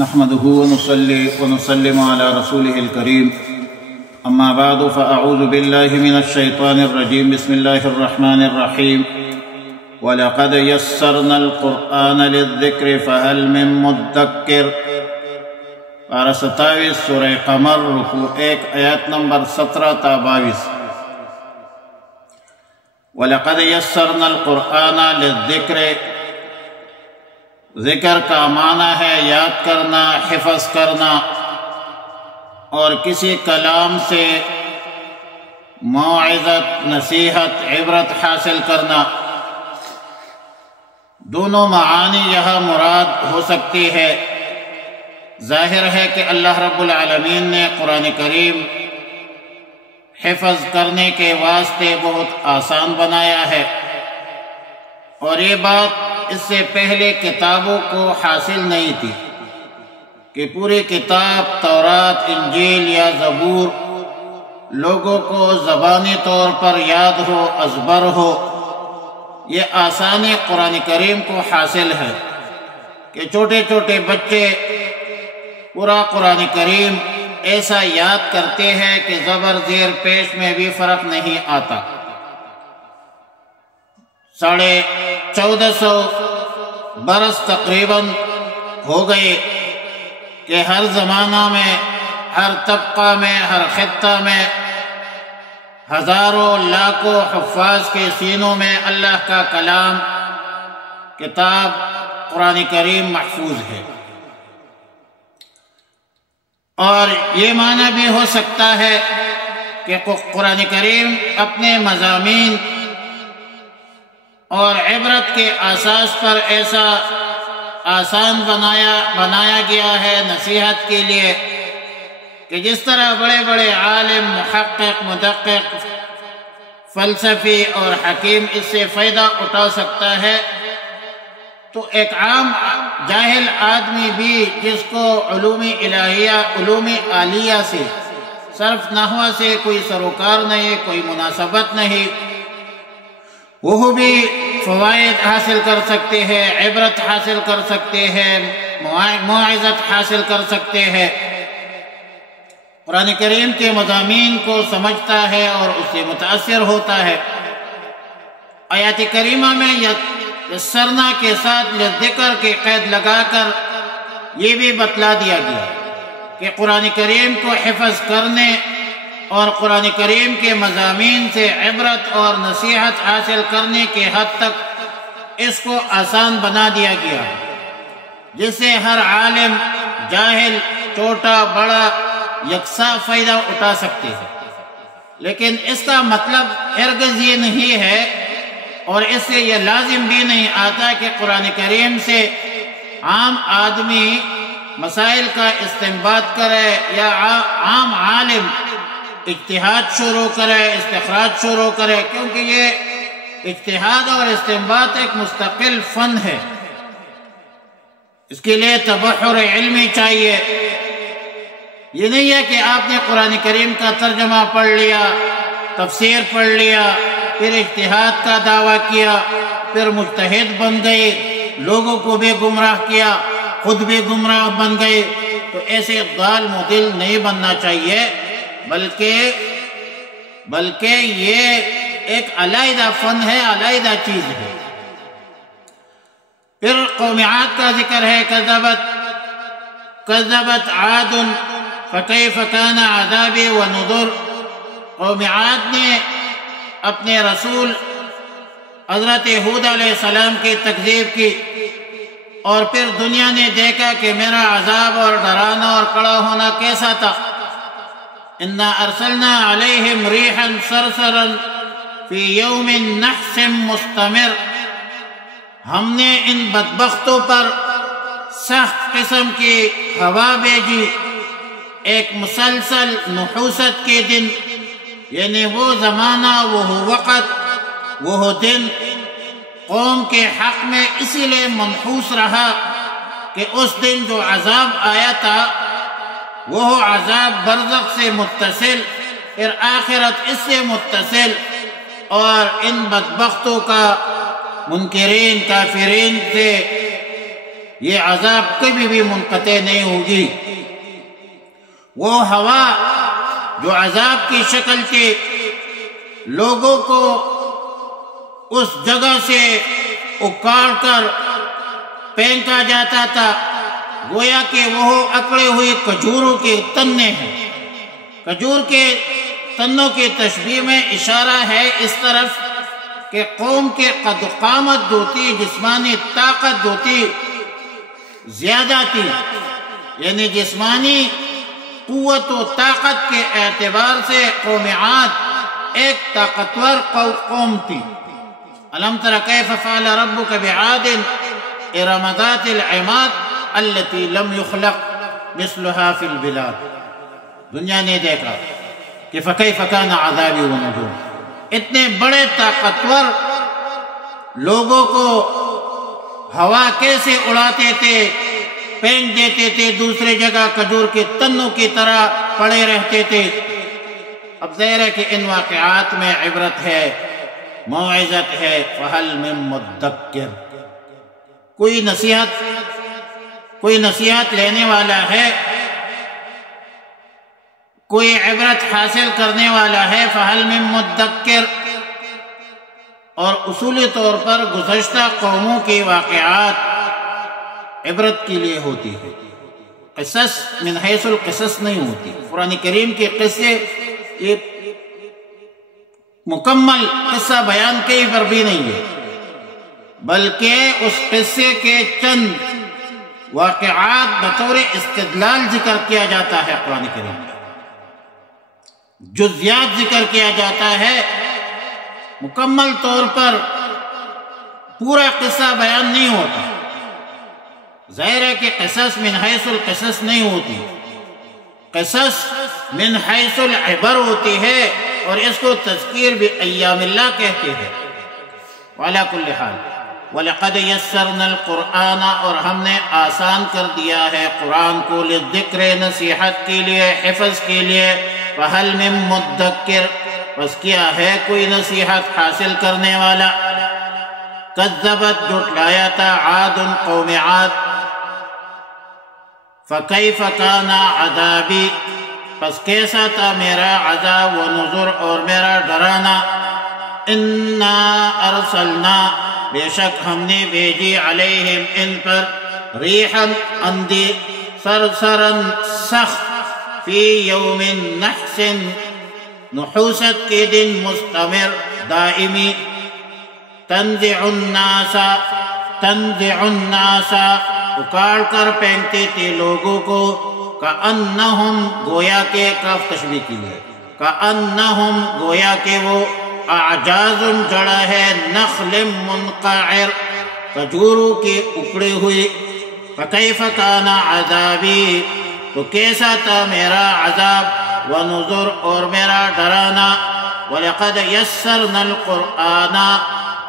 نحمده ونصلي ونسلم على رسوله الكريم أما بعد فأعوذ بالله من الشيطان الرجيم بسم الله الرحمن الرحيم وَلَقَدْ يَسَّرْنَا الْقُرْآنَ لِلذِّكْرِ فَهَلْ مِن مُدَّكِّرٍ پارہ 27 سورہ قمر رکوع 1 آیت نمبر 17 تا 22 وَلَقَدْ يَسَّرْنَا الْقُرْآنَ لِلذِّكْرِ ذکر کا معنی ہے یاد کرنا، حفظ کرنا اور کسی کلام سے موعظت، نصیحت، عبرت حاصل کرنا۔ دونوں معانی یہاں مراد ہو سکتی ہے۔ ظاہر ہے کہ اللہ رب العالمین نے قرآن کریم حفظ کرنے کے واسطے بہت آسان بنایا ہے، اور یہ بات اس سے پہلے کتابوں کو حاصل نہیں تھی کہ پوری کتاب تورات، انجیل یا زبور لوگوں کو زبانی طور پر یاد ہو، ازبر ہو۔ یہ آسانی قرآن کریم کو حاصل ہے کہ چھوٹے چھوٹے بچے پورا قرآن کریم ایسا یاد کرتے ہیں کہ زبر زیر پیش میں بھی فرق نہیں آتا۔ 1450 برس تقریباً ہو گئے کہ ہر زمانہ میں، ہر طبقہ میں، ہر خطہ میں ہزاروں لاکھوں حفاظ کے سینوں میں اللہ کا کلام، کتاب قرآن کریم محفوظ ہے۔ اور یہ معنی بھی ہو سکتا ہے کہ قرآن کریم اپنے مضامین اور عبرت کے اساس پر ایسا آسان بنایا گیا ہے نصیحت کے لیے کہ جس طرح بڑے بڑے عالم، محقق، مدقق، فلسفی اور حکیم اس سے فائدہ اٹھا سکتا ہے، تو ایک عام جاہل آدمی بھی جس کو علوم الہیہ، علوم عالیہ سے، صرف نحو سے کوئی سروکار نہیں، کوئی مناسبت نہیں، وہ بھی فوائد حاصل کر سکتے ہیں، عبرت حاصل کر سکتے ہیں، موعظت حاصل کر سکتے ہیں، قرآن کریم کے مضامین کو سمجھتا ہے اور اس سے متاثر ہوتا ہے۔ آیات کریمہ میں یسرنا کے ساتھ للذکر کے قید لگا کر یہ بھی بتلا دیا گیا کہ قرآن کریم کو حفظ کرنے اور قرآن کریم کے مضامین سے عبرت اور نصیحت حاصل کرنے کے حد تک اس کو آسان بنا دیا گیا، جس سے ہر عالم، جاہل، چھوٹا بڑا یکساں فائدہ اٹھا سکتے ہیں۔ لیکن اس کا مطلب ہرگز یہ نہیں ہے اور اس سے یہ لازم بھی نہیں آتا کہ قرآن کریم سے عام آدمی مسائل کا استنباط کرے یا عام عالم اجتہاد شروع کرے، استخراج شروع کرے، کیونکہ یہ اجتہاد اور استنباط ایک مستقل فن ہے۔ اس کے لیے تبحر علمی چاہیے۔ یہ نہیں ہے کہ آپ نے قرآن کریم کا ترجمہ پڑھ لیا، تفسیر پڑھ لیا، پھر اجتہاد کا دعویٰ کیا، پھر مجتہد بن گئے، لوگوں کو بھی گمراہ کیا، خود بھی گمراہ بن گئے۔ تو ایسے ضال مضل نہیں بننا چاہیے، بلکہ یہ ایک علیحدہ فن ہے، علیحدہ چیز ہے۔ پھر قوم عاد کا ذکر ہے، کذبت عاد فکیف کان عذابی ونذر۔ قوم عاد نے اپنے رسول حضرت ہود علیہ السلام کی تکذیب کی، اور پھر دنیا نے دیکھا کہ میرا عذاب اور ڈرانا اور کڑا ہونا کیسا تھا۔ اِنَّا أَرْسَلْنَا عَلَيْهِمْ رِيحًا صَرْصَرًا فِي يَوْمٍ نَحْسٍ مُسْتَمِرٍ۔ ہم نے ان بدبختوں پر سخت قسم کی ہوا بھیجی، ایک مسلسل نحوست کے دن، یعنی وہ زمانہ، وہ وقت، وہ دن قوم کے حق میں اسی لیے منحوس رہا کہ اس دن جو عذاب آیا تھا وہ عذاب برزخ سے متصل، پھر آخرت اس سے متصل، اور ان بدبختوں کا، منکرین، کافرین سے یہ عذاب کبھی بھی منقطع نہیں ہوگی۔ وہ ہوا جو عذاب کی شکل سے لوگوں کو اس جگہ سے اکاڑ کر پھینکا جاتا تھا، گویا کہ وہ اکڑے ہوئے کھجوروں کے تنے ہیں۔ کھجور کے تنوں کی تشبیہ میں اشارہ ہے اس طرف کہ قوم کے قد و قامت جو تھی، جسمانی طاقت جو تھی زیادہ تھی، یعنی جسمانی قوت و طاقت کے اعتبار سے قوم عاد ایک طاقتور قوم تھی۔ الم تر کیف فعل ربک بعاد ارم ذات العماد التي لم يخلق مثلها في البلاد۔ دنیا نے دیکھا کہ فکیف کان عذابی ونذر، اتنے بڑے طاقتور لوگوں کو ہوا کیسے اڑاتے تھے، پھینک دیتے تھے دوسرے جگہ، کھجور کے تنوں کی طرح پڑے رہتے تھے۔ اب ظاہر ہے کہ ان واقعات میں عبرت ہے، موعظت ہے۔ فہل من مدکر، کوئی نصیحت لینے والا ہے، کوئی عبرت حاصل کرنے والا ہے۔ فہل من مدکر، اور اصولی طور پر گزشتہ قوموں کی واقعات عبرت کے لیے ہوتی ہے، قصص من حیث القصص نہیں ہوتی۔ قرآن کریم کے قصے یہ مکمل قصہ بیان کہیں پر بھی نہیں ہے، بلکہ اس قصے کے چند واقعات بطور استدلال ذکر کیا جاتا ہے۔ قرآن کریم میں جزیات ذکر کیا جاتا ہے، مکمل طور پر پورا قصہ بیان نہیں ہوتا۔ ظاہر ہے کہ قصص من حیث القصص نہیں ہوتی، قصص من حیث العبر ہوتی ہے، اور اس کو تذکیر بایام اللہ کہتے ہیں۔ وعلی کل حال وَلَقَدْ يَسَّرْنَا الْقُرْآنَ، اور ہم نے آسان کر دیا ہے قرآن کو، للذکر، نصیحت کے لیے، حفظ کے لیے۔ فَهَلْ مِن مُدَّكِّرٍ، بس کیا ہے کوئی نصیحت حاصل کرنے والا؟ کذبت، جھٹلایا تھا، عاد، قوم عاد۔ فَكَيْفَ كَانَ عَذَابِي، پس کیسا تھا میرا عذاب، ونذر، اور میرا ڈرانا۔ اِنَّا أَرْسَلْنَا، بے شک ہم نے بھیجی، علیہم، ان پر، ریحاً، اندھی، سرسراً، سخت، فی یوم نحس، نحوست کے دن، مستمر، دائمی، تنزع الناس، اکاڑ کر پھینکتے تھے لوگوں کو، کأنہم، گویا کہ، کاف تشبیہ کے لیے، کأنہم، گویا کہ وہ، اعجاز، جڑا ہے، نخل منقعر، کھجوروں کی اکڑی ہوئی۔ فکیف کان عذابی، تو کیسا تھا میرا عذاب، ونذر، اور میرا ڈرانا۔ وَلَقَدْ يَسَّرْنَا الْقُرْآنَ،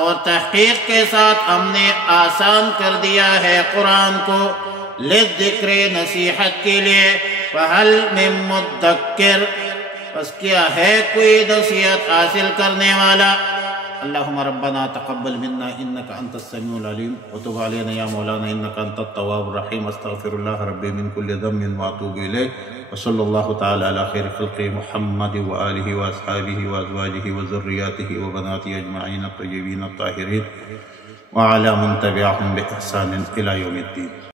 اور تحقیق کے ساتھ ہم نے آسان کر دیا ہے قرآن کو، للذکر، نصیحت کے لیے۔ فَهَلْ مِن مُدَّكِّرٍ، بس کیا ہے کوئی نصیحت حاصل کرنے والا؟ اللہم ربنا تقبل منا انکا انت السمیع العلیم، وتب علینا یا مولانا انکا انت التواب الرحیم۔ استغفر اللہ ربی من کل ذنب واتوب الیہ، وصلی اللہ تعالی علی خیر خلق محمد وآلہ واصحابہ وازواجہ وذریاتہ وبناتہ اجمعین الطیبین الطاہرین، وعلی من تبعہم بإحسان الی یوم الدین۔